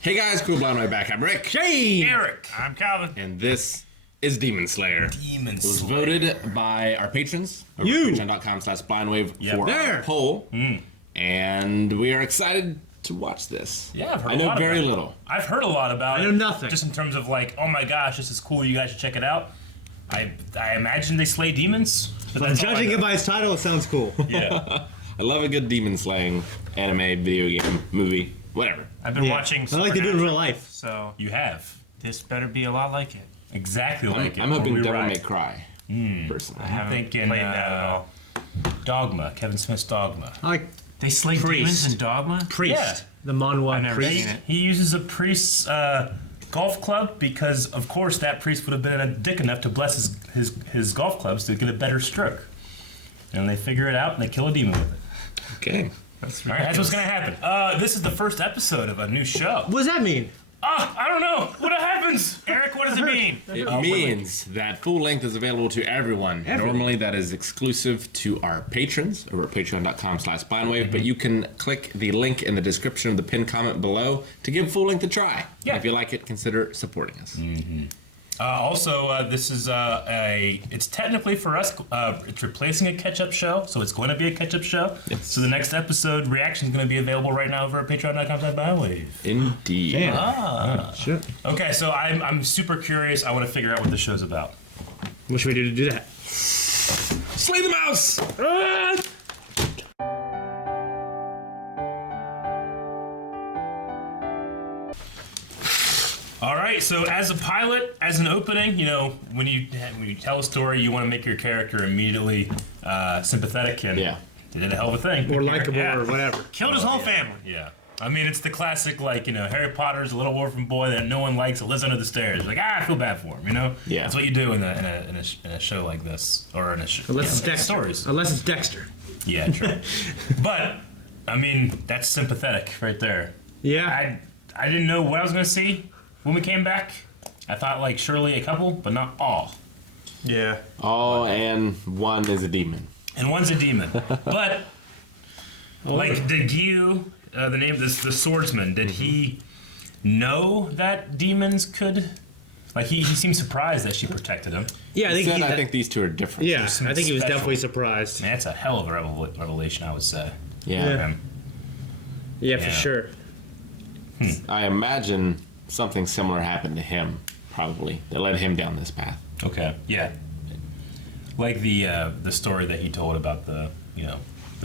Hey guys, Cool Blind Way back. I'm Rick. Jay! Eric. I'm Calvin. And this is Demon Slayer. Demon It was Slayer. voted by our patrons over You! patreon.com/blindwave for There. our poll. And we are excited to watch this. Yeah, I've heard I a know lot very about it. little. I've heard a lot about it. I know nothing. Just in terms of like, oh my gosh, this is cool. You guys should check it out. I imagine they slay demons. But that's all I Judging know. it by its title, it sounds cool. Yeah. I love a good demon slaying anime, video game, movie, whatever. I've been Yeah. watching I like to do it in real Supernatural, life. so You have. this better be a lot like it. Exactly like it. I'm hoping We're Devil right. May Cry, personally. I haven't thinking, played that at all. Dogma. Kevin Smith's Dogma. I like They slay Priest. demons in Dogma? Priest. Yeah. The Manhwa I've never Priest. seen it. He uses a priest's golf club because, of course, that priest would have been a dick enough to bless his golf clubs to get a better stroke. And they figure it out and they kill a demon with it. Okay. That's All right, that's what's gonna happen. This is the first episode of a new show. What does that mean? I don't know. What happens? Eric, what does it mean? It means that full length is available to everyone. Normally, that is exclusive to our patrons over at patreon.com/blindwave, but you can click the link in the description of the pinned comment below to give full length a try. Yeah. If you like it, consider supporting us. Also, this is it's technically for us, it's replacing a catch-up show, so it's going to be a catch-up show. Yes. So the next episode reaction is going to be available right now over at patreon.com/blindwave. Indeed. Damn. Shit. Okay, so I'm super curious. I want to figure out what the show's about. What should we do to do that? Slay the mouse! All right, so as a pilot, as an opening, you know, when you tell a story, you want to make your character immediately sympathetic, and Yeah. they did a hell of a thing. Or likable Yeah. or whatever. Killed his whole family. Yeah. I mean, it's the classic, like, you know, Harry Potter's a little orphan boy that no one likes that lives under the stairs. Like, I feel bad for him, you know? Yeah. That's what you do in a show like this, or in a show. Unless it's yeah, Dexter. stories. Unless it's Dexter. Yeah, true. But, I mean, that's sympathetic right there. Yeah. I didn't know what I was going to see when we came back. I thought, like, surely a couple, but not all. Yeah. Oh, and one is a demon. And one's a demon. But, like, did you, the name, the swordsman, did he know that demons could, like, he seemed surprised that she protected him. Yeah, I think I think these two are different. yeah, I think he was special. definitely surprised. Man, that's a hell of a revelation, I would say. Yeah. Um, Yeah, for Yeah. sure. I imagine something similar happened to him, probably, that led him down this path. okay, yeah. Like the story that he told about the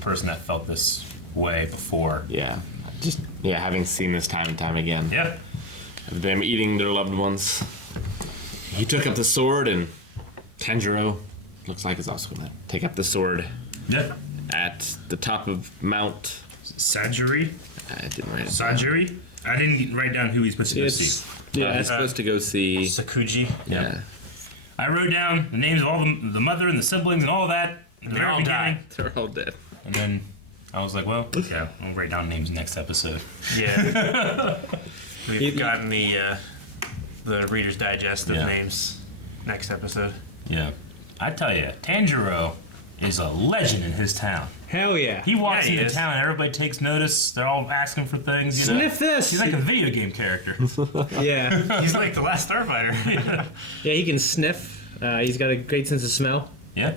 person that felt this way before. Yeah. Just, having seen this time and time again. Yeah. Of them eating their loved ones. He took up the sword, and Tanjiro looks like is also going to take up the sword Yeah. at the top of Mount. Sanjuri? I didn't write it. Sanjuri? I didn't write down who he's supposed to go see. It's He's yeah. supposed to go see. Sakuji. Yeah. I wrote down the names of all the mother and the siblings and all that at the They're very all beginning. They're all dead. And then I was like, well, yeah, I'll write down names next episode. Yeah. We've gotten the Reader's Digest of Yeah. names next episode. Yeah. I tell you, Tanjiro is a legend in his town. Hell yeah. He walks Yeah, he into is. town, everybody takes notice. They're all asking for things. You know? Sniff this. He's like a video game character. Yeah. He's like the last Starfighter. Yeah, he can sniff. He's got a great sense of smell. Yeah.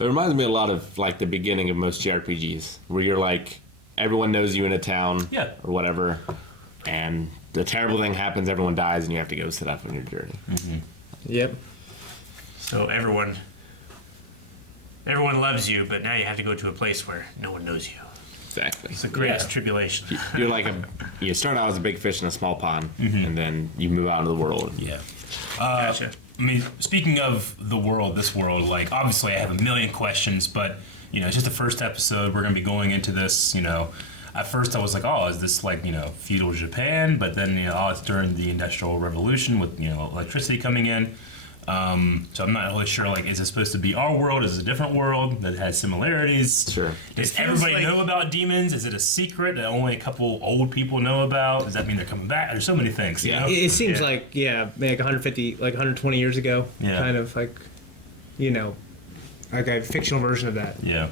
It reminds me a lot of like the beginning of most JRPGs, where you're like, everyone knows you in a town, Yeah. or whatever, and the terrible thing happens, everyone dies, and you have to go set up on your journey. Yep. So everyone loves you, but now you have to go to a place where no one knows you. Exactly. It's the greatest Yeah. tribulation. You're like you start out as a big fish in a small pond, and then you move out into the world. Yeah. Gotcha. I mean, speaking of this world, like, obviously I have a million questions, but, you know, it's just the first episode. We're going to be going into this, you know. At first I was like, oh, is this like, you know, feudal Japan? But then, you know, oh, it's during the Industrial Revolution with, you know, electricity coming in. So I'm not really sure, like, is it supposed to be our world? Is it a different world that has similarities? Sure. Does feels everybody like- know about demons? Is it a secret that only a couple old people know about? Does that mean they're coming back? There's so many things, you Yeah. know? It seems Yeah. like, yeah, like 150, like 120 years ago. Yeah. Kind of like, you know, like a fictional version of that. Yeah.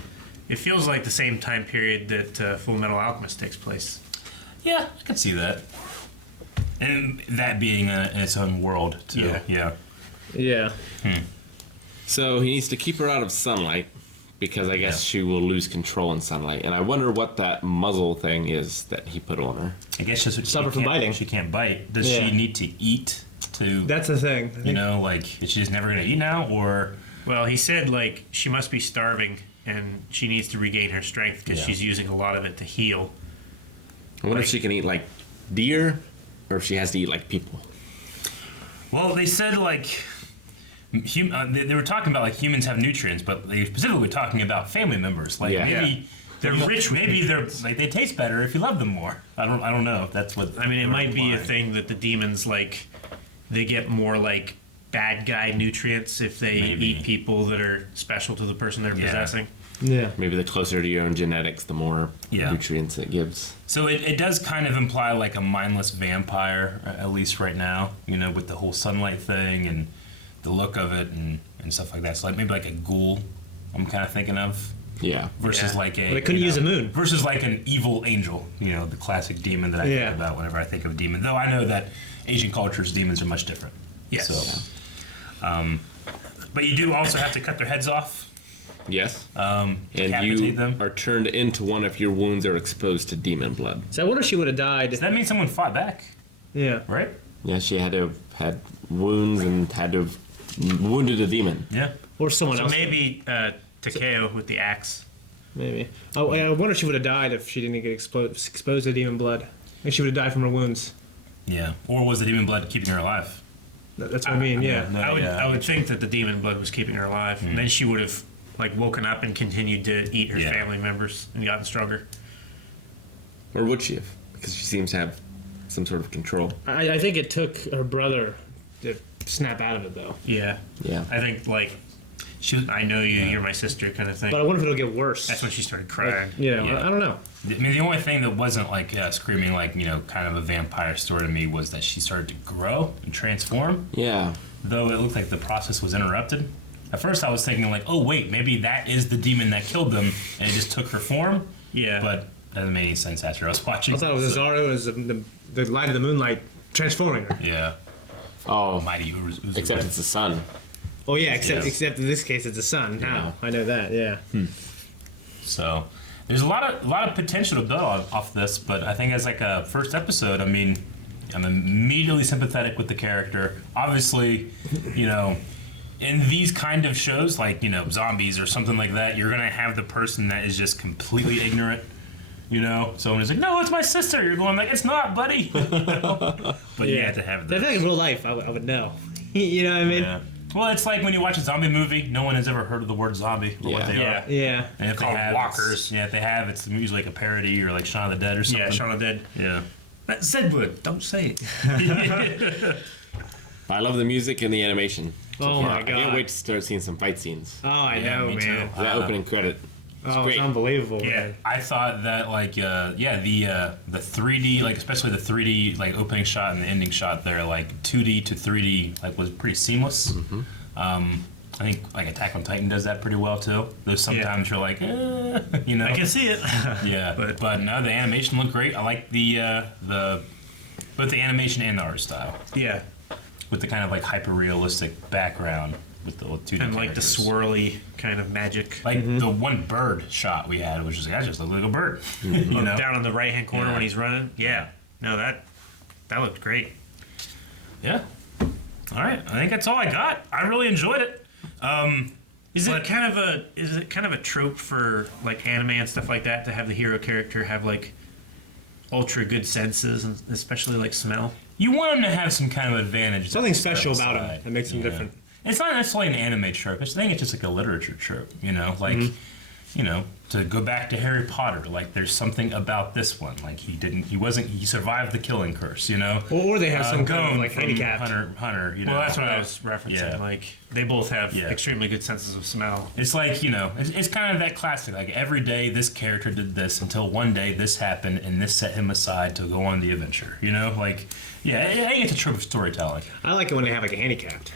It feels like the same time period that Full Metal Alchemist takes place. Yeah, I could see that. And that being in its own world, too. Yeah. Yeah. So he needs to keep her out of sunlight because I guess she will lose control in sunlight. And I wonder what that muzzle thing is that he put on her. I guess just Stop her from biting. She can't bite. Does Yeah. she need to eat to? That's the thing. I You think- know, like, is she just never gonna eat now, or? Well, he said like she must be starving and she needs to regain her strength because Yeah. she's using a lot of it to heal. I wonder if she can eat like deer or if she has to eat like people. Well, they said like. They were talking about like humans have nutrients, but they specifically were talking about family members. Like maybe they're rich. Maybe they're like they taste better if you love them more. I don't know if that's what. I mean, it might be a implying. thing that the demons like they get more like bad guy nutrients if they Maybe. eat people that are special to the person they're Yeah. possessing. Yeah. Maybe the closer to your own genetics, the more Yeah. nutrients it gives. So it does kind of imply like a mindless vampire, at least right now. You know, with the whole sunlight thing and the look of it and stuff like that. So like maybe like a ghoul. I'm kind of thinking of. Yeah. Versus Yeah. like a. Well, they couldn't you use the moon. Versus like an evil angel. You know, the classic demon that I Yeah. think about whenever I think of a demon. Though I know that Asian cultures, demons are much different. Yes. So, but you do also have to cut their heads off. Yes. And And decapitate you them. are turned into one if your wounds are exposed to demon blood. So I wonder if she would have died. Does that mean someone fought back? Yeah. Right? Yeah, she had to have had wounds and had to have wounded a demon. Yeah. Or someone So else. maybe Takeo with the axe. Maybe. Oh, I wonder if she would have died if she didn't get exposed to demon blood. I think she would have died from her wounds. Yeah. Or was the demon blood keeping her alive? That's what I mean, yeah. No, I would think that the demon blood was keeping her alive. And then she would have like woken up and continued to eat her Yeah. family members and gotten stronger. Or would she have? Because she seems to have some sort of control. I think it took her brother to snap out of it, though. Yeah. Yeah. I think like She was, I know you, you're my sister kind of thing. But I wonder if it'll get worse. That's when she started crying. You know, Yeah. I don't know. I mean, the only thing that wasn't like screaming like, you know, kind of a vampire story to me was that she started to grow and transform, Yeah. though it looked like the process was interrupted. At first I was thinking like, oh wait, maybe that is the demon that killed them and it just took her form. Yeah. But that doesn't make any sense after I was watching. I thought it was So, Azaro as the light of the moonlight transforming her. yeah. Oh, Mighty except it's the sun. Oh, yeah, except Yeah. except in this case it's the sun. Now I know that, yeah. So there's a lot of potential to build off this, but I think as like a first episode, I mean, I'm immediately sympathetic with the character. Obviously, you know, in these kind of shows, like, you know, zombies or something like that, you're gonna have the person that is just completely ignorant. You know, someone is like, "No, it's my sister." You're going like, "It's not, buddy." But you have to have I that. feel like in real life I would know. You know what I mean? Yeah. Well, it's like when you watch a zombie movie, no one has ever heard of the word zombie or what Yeah. they Yeah. are. Yeah. And if they Called have, walkers. if they have, it's usually like a parody or like Shaun of the Dead or something. Yeah, Shaun of the Dead. Yeah. That's Zedwood. Don't say it. I love the music and the animation. Oh my I can't God. wait to start seeing some fight scenes. Oh, I Yeah, know, me too. man. That opening credit. Oh, great. it's unbelievable, Yeah. man. I thought that like the 3D, like especially the 3D like opening shot and the ending shot there, like 2D to 3D like was pretty seamless. I think like Attack on Titan does that pretty well too. There's sometimes you're like, you know. I can see it. Yeah, but no, the animation looked great. I like the both the animation and the art style Yeah. with the kind of like hyper realistic background with the 2D And like the characters. swirly kind of magic. Like the one bird shot we had was just like, I just looked like a bird. You know? Down in the right hand corner Yeah. when he's running. Yeah. No, that looked great. Yeah. All right. I think that's all I got. I really enjoyed it. Is it kind of a trope for like anime and stuff like that to have the hero character have like ultra good senses and especially like smell? You want him to have some kind of advantage. Something special Step about him aside. that makes him Yeah. different. It's not necessarily an anime trope. I think it's just like a literature trope. You know, like, you know, to go back to Harry Potter, like there's something about this one. Like he survived the killing curse. You know. Or they have some kind of Gon like from handicap. Hunter. You know. Well, that's what I was referencing. Yeah. Like they both have Yeah. extremely good senses of smell. It's like, you know, it's kind of that classic. Like every day this character did this until one day this happened and this set him aside to go on the adventure. You know, like, yeah, I think it's a trope of storytelling. I like it when they have like a handicapped.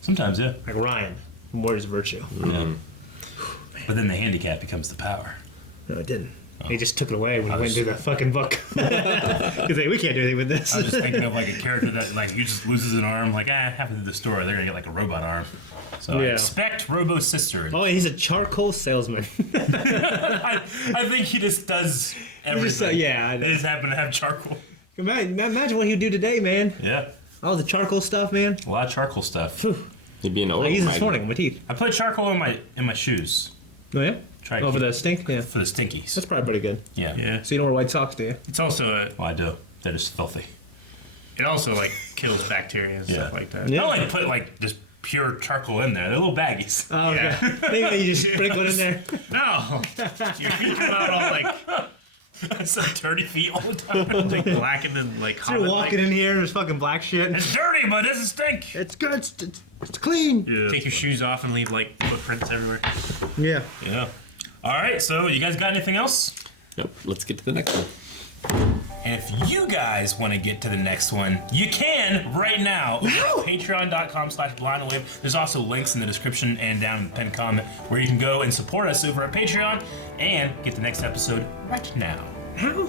Sometimes, yeah. Like Ryan from Warriors of Virtue. But then the handicap becomes the power. No, it didn't. He just took it away when he went into the fucking book. Because we can't do anything with this. I was just thinking of like a character that like he just loses an arm. Like, halfway through the story, they're gonna get like a robot arm. So I Yeah. expect Robo Sister. Oh, he's a charcoal salesman. I think he just does everything. yeah, I know. They just happen to have charcoal. Imagine what he would do today, man. Yeah, All the charcoal stuff, man. a lot of charcoal stuff. He'd be an oil I used it this magnate. morning on my teeth. I put charcoal in my shoes. Oh, yeah? Try to Over keep- the stink? Yeah. for the stinkies. That's probably pretty good. Yeah. Yeah. So you don't wear white socks, do you? It's also Well, I do. They're just filthy. it also like kills bacteria and stuff Yeah. like that. Yeah. I don't like put like just pure charcoal in there. They're little baggies. Oh, okay. Yeah. Maybe you just sprinkle it in there. No, your feet come out all like So dirty feet all the time. blackened and like So you're walking in here, there's fucking black shit. It's dirty, but it doesn't stink. It's good. It's clean. Take your shoes off and leave like footprints everywhere. Yeah. Yeah. All right. So you guys got anything else? Nope. Let's get to the next one. And if you guys want to get to the next one, you can right now over at patreon.com/blindwave. There's also links in the description and down in the pinned comment where you can go and support us over at Patreon and get the next episode right now. How?